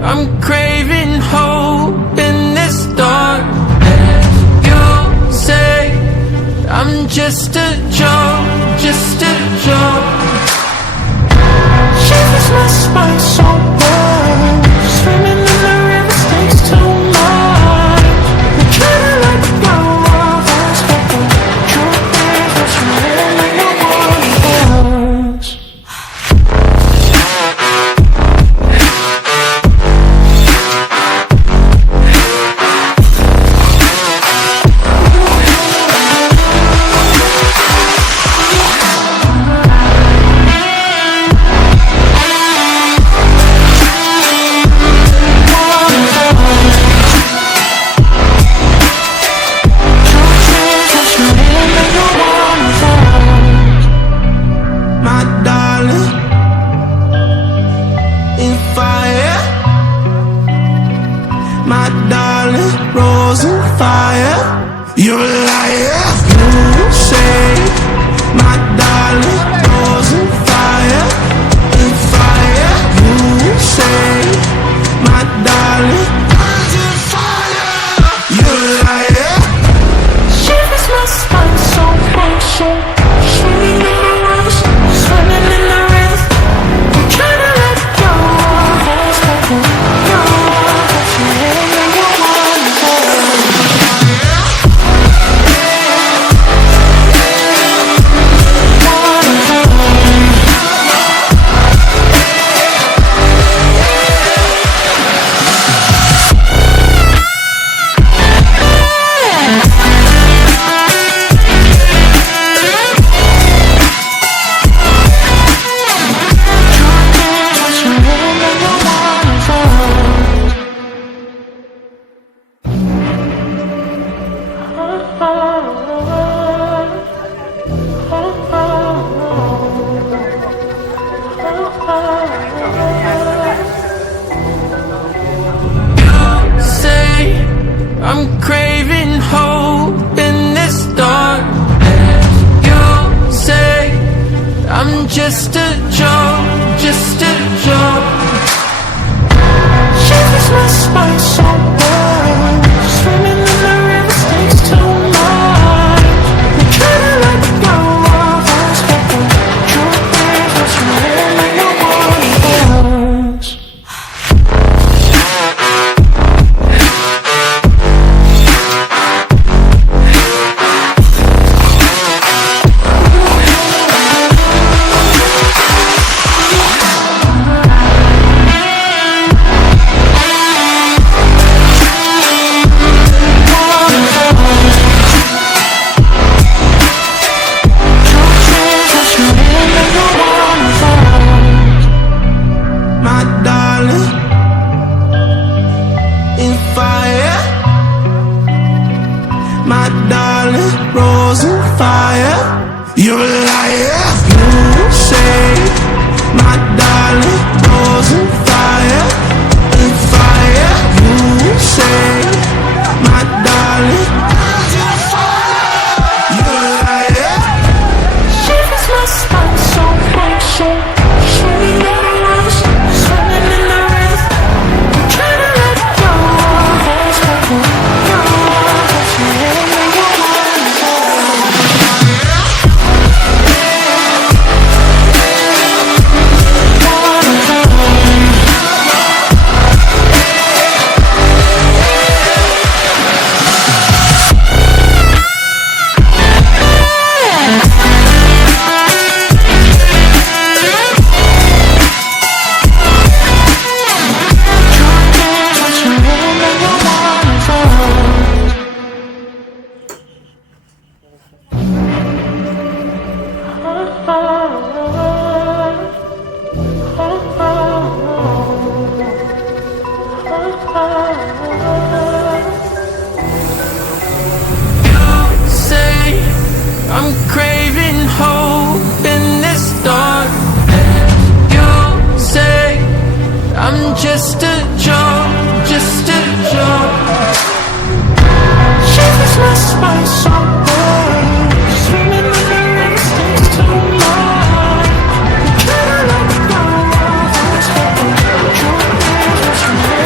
I'm craving hope in this darkness. You say I'm just a joke, just a joke. Shivers my spine so bad. Swimming in the river takes too much. I'm trying to let go of us, but the truth is what's real and no one does. My darling, rose and fire. You're a liar. You say, my darling, rose and fire. In fire. You say, my darling, rose and fire. You're a liar. Shivers my spine so cold, so swimming in the rivers, swimming in the rivers. I'm trying to let go of us, but go. I'm craving hope in this darkness. You say I'm just a joke, just a joke. Shivers my spine so bad. Swimming in the river takes too much. I'm trying to let go of us, but the truth is what's real and no one does. My darling, in fire. My darling, rose and fire. You're a liar. You say, my darling, rose and fire. In fire. You say, my darling, rose and fire. You're a liar. Shivers my spine so cold, so swimming in the rivers, swimming in the rivers. I'm trying to let go of us, but go of us, real and no one I'm craving hope in this darkness. You say I'm just a joke, just a joke. Shivers my spine so bad. Swimming in the river takes too much. I'm trying to let go of us, but the truth is what's real.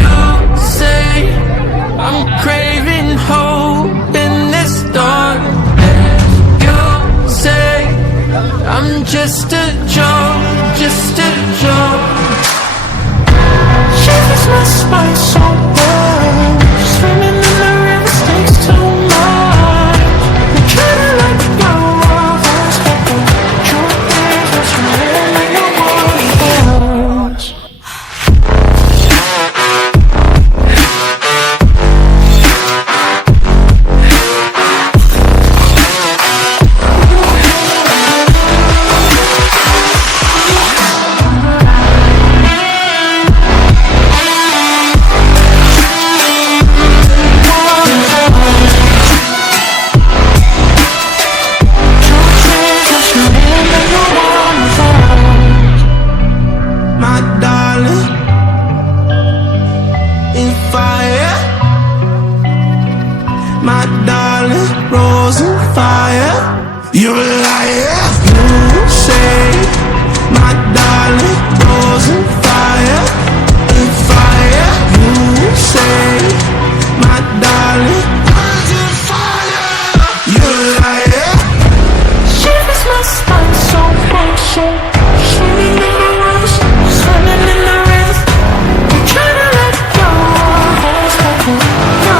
You say I'm craving hope in this darkness. You say I'm just a joke, just a joke. Shivers my spine so bad. Swimming in the river takes too much. I'm trying to let go of us, but the truth is what's real and no one else. My darling, rose and fire. You're a liar. You say, my darling, rose and fire. And fire. You say, my darling, rose and fire. You're a liar. Shivers my spine so cold. Swimming in the rivers, swimming in the rivers. I'm trying to let go of us, but no.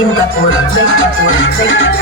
Singapore, Singapore, Singapore.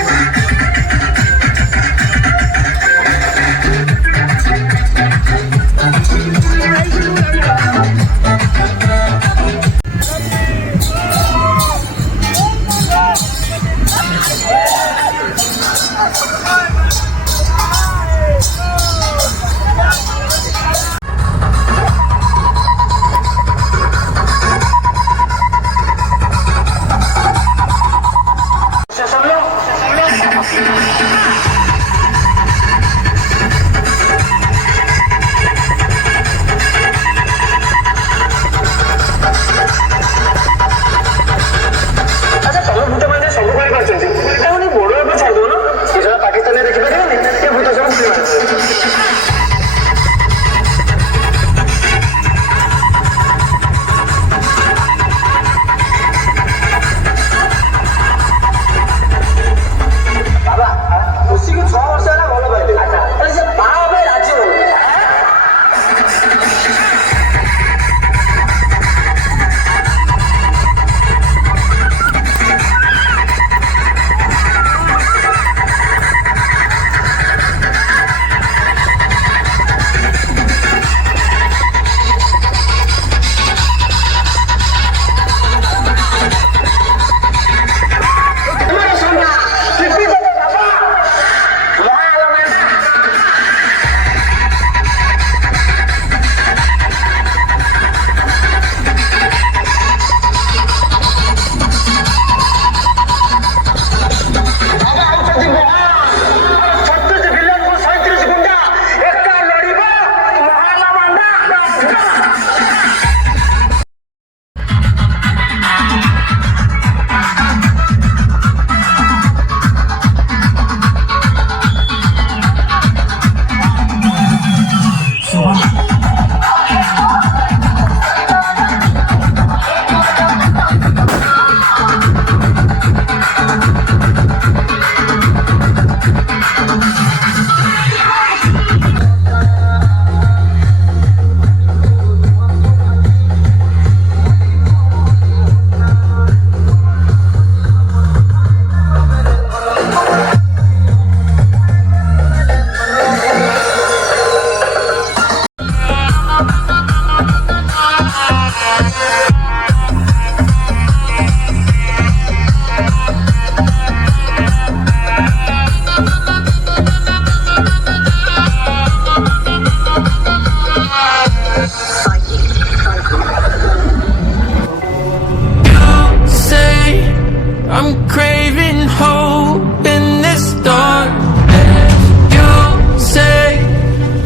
I'm craving hope in this dark. And you say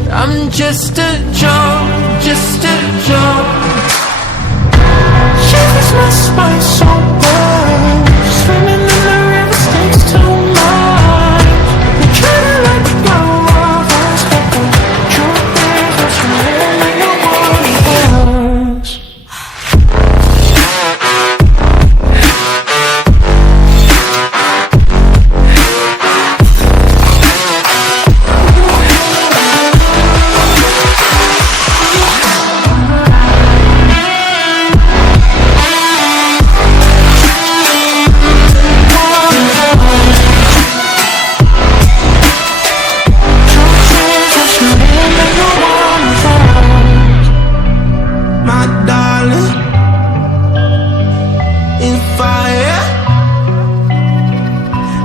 I'm just a joke, just a joke. Shivers my spine so bad. Swimming in the river stinks too much. I'm trying to let go of us, but the truth is what's really on us.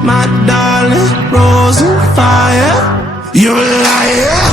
My darling, rose and fire. You're a liar.